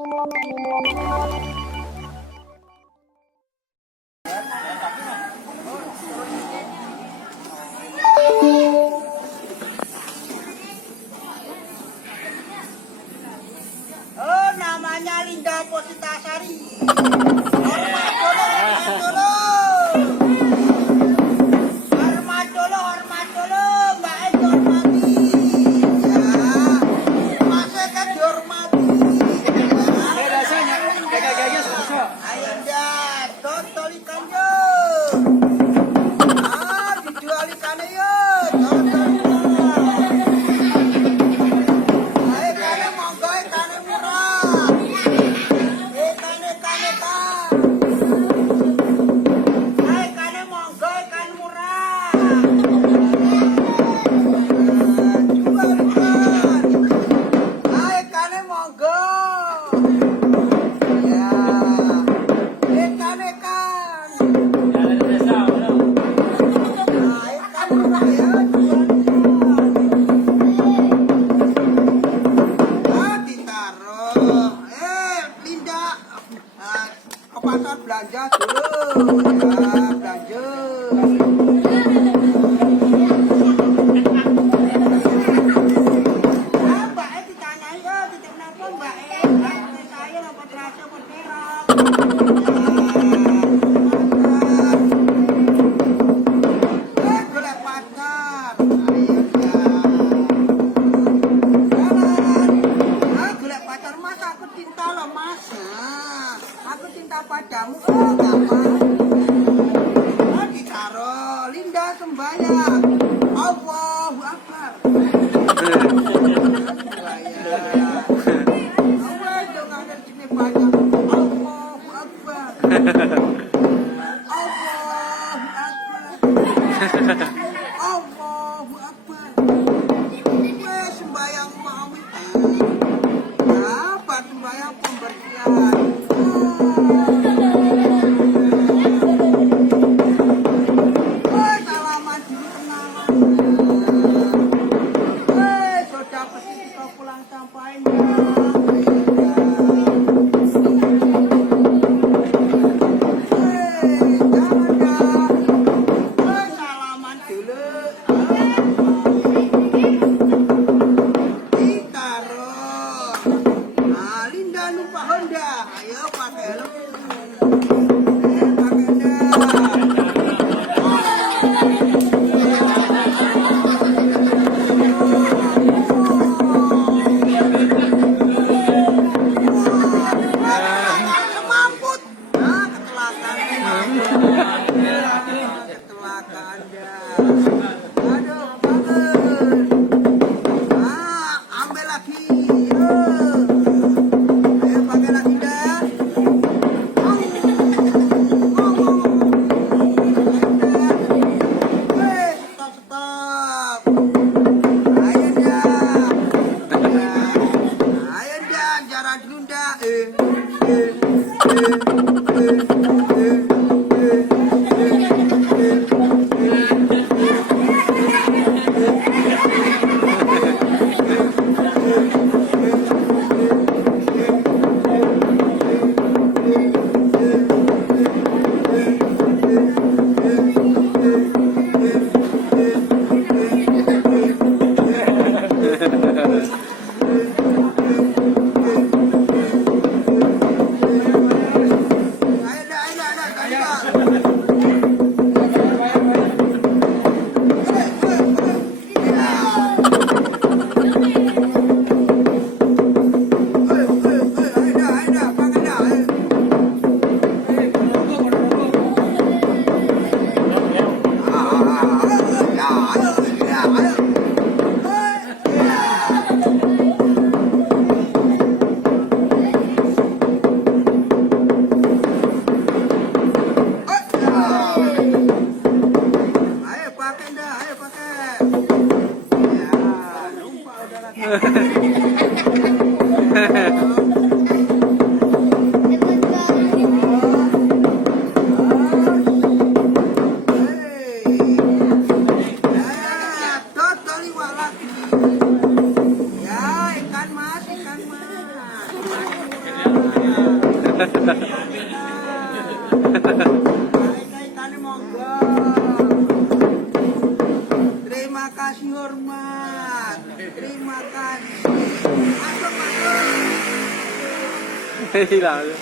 Oh, namanya Linda Positasari. Hormat dulu, Mbak Edi hormati. Ya, masih kan dihormati. Ayo dah, tonton ikan yuk. Dijual ikannya yuk, tonton ikan. Ayo ikannya monggo, ikannya murah. Ikan. Ayo ikannya monggo, ikan murah. Jual ikan. Ayo ikannya monggo. Ya, ikan. Nah, ikan murah ya, jual. Ditaruh. Linda, ke pasar belanja dulu. Ya, belanja. Mbak E ditanyain yuk, titip nelpon Mbak E. Saya dapat rasa perak. Golek pacar. Ayo ya. Golek pacar mas, aku cinta loh mas. Aku cinta padamu. Gampang. Ditaruh. Linda sembahyang. Allahu Akbar. Awas jangan rezeki banyak. Allahu Akbar. Allahu Akbar. Allahu Akbar. Sembahyang mau apa sembahyang pembersihan. Salaman dulu kenalan. Sudah pasti kita pulang sampain ya. Salaman dulu. Ditaruh. Nah, Linda numpak Honda. Ayo pakai helm. Pakai Honda. Semamput. Nah, kecelakaan. Kecelakaan dah. Aduh, bagus. Ambil lagi. Ayo pakai lagi dah. Stop. Ayo dah. Ayo dah, jalan dulu dah. Ayo dah. Kaitannya monggo. Terima kasih hormat. Terima kasih. Masuk masuk. Hilang.